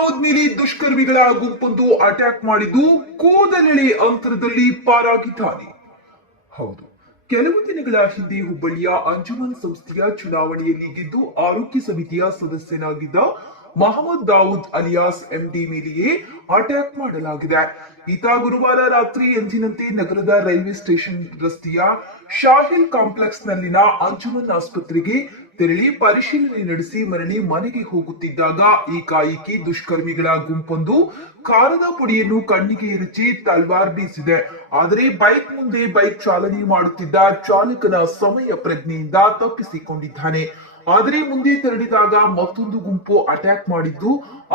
ದಾವೂದ್ ಮೇಲೆ ದುಷ್ಕರ್ಮಿಗಳ ಗುಂಪೊಂದು ಅಟ್ಯಾಕ್ ಮಾಡಿದ್ದು ಕೂದಲೆಳೆ ಅಂತರದಲ್ಲಿ ಪಾರಾಗಿದ್ದಾನೆ. ಹೌದು, ಕೆಲವು ದಿನಗಳ ಹಿಂದೆ ಹುಬ್ಬಳ್ಳಿಯ ಅಂಜುಮನ್ ಸಂಸ್ಥೆಯ ಚುನಾವಣೆಯಲ್ಲಿ ಗೆದ್ದು ಆರೋಗ್ಯ ಸಮಿತಿಯ ಸದಸ್ಯನಾಗಿದ್ದ ಮೊಹಮ್ಮದ್ ದಾವೂದ್ ಅಲಿಯಾಸ್ ಎಂಡಿ ಮೇಲೆಯೇ ಅಟ್ಯಾಕ್ ಮಾಡಲಾಗಿದೆ. ಈತ ಗುರುವಾರ ರಾತ್ರಿ ಎಂದಿನಂತೆ ನಗರದ ರೈಲ್ವೆ ಸ್ಟೇಷನ್ ರಸ್ತೆಯ ಶಾಹಿಲ್ ಕಾಂಪ್ಲೆಕ್ಸ್ ನಲ್ಲಿನ ಅಂಜುಮನ್ ಆಸ್ಪತ್ರೆಗೆ ತೆರಳಿ ಪರಿಶೀಲನೆ ನಡೆಸಿ ಮರಳಿ ಮನೆಗೆ ಹೋಗುತ್ತಿದ್ದಾಗ ಏಕಾಏಕಿ ದುಷ್ಕರ್ಮಿಗಳ ಗುಂಪೊಂದು ಖಾರದ ಪುಡಿಯನ್ನು ಕಣ್ಣಿಗೆ ಎರಚಿ ತಲ್ವಾರ್ ಬೀಸಿದೆ. ಆದರೆ ಬೈಕ್ ಮುಂದೆ ಬೈಕ್ ಚಾಲನೆ ಮಾಡುತ್ತಿದ್ದ ಚಾಲಕನ ಸಮಯ ಪ್ರಜ್ಞೆಯಿಂದ ತಪ್ಪಿಸಿಕೊಂಡಿದ್ದಾನೆ. ಆದರೆ ಮುಂದೆ ತೆರಳಿದಾಗ ಮತ್ತೊಂದು ಗುಂಪು ಅಟ್ಯಾಕ್ ಮಾಡಿದ್ದು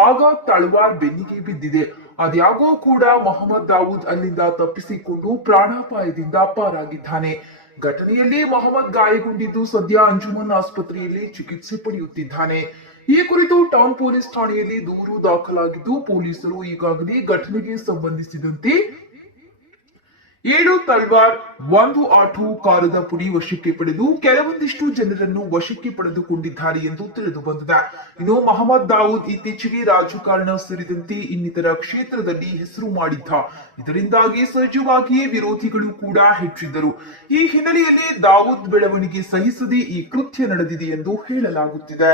ಆಗ ತಳವಾರ್ ಬೆನ್ನಿಗೆ ಬಿದ್ದಿದೆ. ಅದ್ಯಾಗೋ ಕೂಡ ಮೊಹಮ್ಮದ್ ದಾವೂದ್ ಅಲ್ಲಿಂದ ತಪ್ಪಿಸಿಕೊಂಡು ಪ್ರಾಣಾಪಾಯದಿಂದ ಪಾರಾಗಿದ್ದಾನೆ. ಘಟನೆಯಲ್ಲಿ ಮೊಹಮ್ಮದ್ ಗಾಯಗೊಂಡಿದ್ದು ಸದ್ಯ ಅಂಜುಮನ್ ಆಸ್ಪತ್ರೆಯಲ್ಲಿ ಚಿಕಿತ್ಸೆ ಪಡೆಯುತ್ತಿದ್ದಾನೆ. ಈ ಕುರಿತು ಟೌನ್ ಪೊಲೀಸ್ ಠಾಣೆಯಲ್ಲಿ ದೂರು ದಾಖಲಾಗಿದ್ದು ಪೊಲೀಸರು ಈಗಾಗಲೇ ಘಟನೆಗೆ ಸಂಬಂಧಿಸಿದಂತೆ 7 ತಲ್ವಾರ್, 1 ಆಟೋ, ಖಾರದ ಪುಡಿ ವಶಕ್ಕೆ ಪಡೆದು ಕೆಲವೊಂದಿಷ್ಟು ಜನರನ್ನು ವಶಕ್ಕೆ ಪಡೆದುಕೊಂಡಿದ್ದಾರೆ ಎಂದು ತಿಳಿದು ಬಂದಿದೆ. ಇನ್ನು ಮೊಹಮ್ಮದ್ ದಾವೂದ್ ಇತ್ತೀಚೆಗೆ ರಾಜಕಾರಣ ಸೇರಿದಂತೆ ಇನ್ನಿತರ ಕ್ಷೇತ್ರದಲ್ಲಿ ಹೆಸರು ಮಾಡಿದ್ದ. ಇದರಿಂದಾಗಿ ಸಹಜವಾಗಿಯೇ ವಿರೋಧಿಗಳು ಕೂಡ ಹೆಚ್ಚಿದ್ದರು. ಈ ಹಿನ್ನೆಲೆಯಲ್ಲಿ ದಾವೂದ್ ಬೆಳವಣಿಗೆ ಸಹಿಸದೆ ಈ ಕೃತ್ಯ ನಡೆದಿದೆ ಎಂದು ಹೇಳಲಾಗುತ್ತಿದೆ.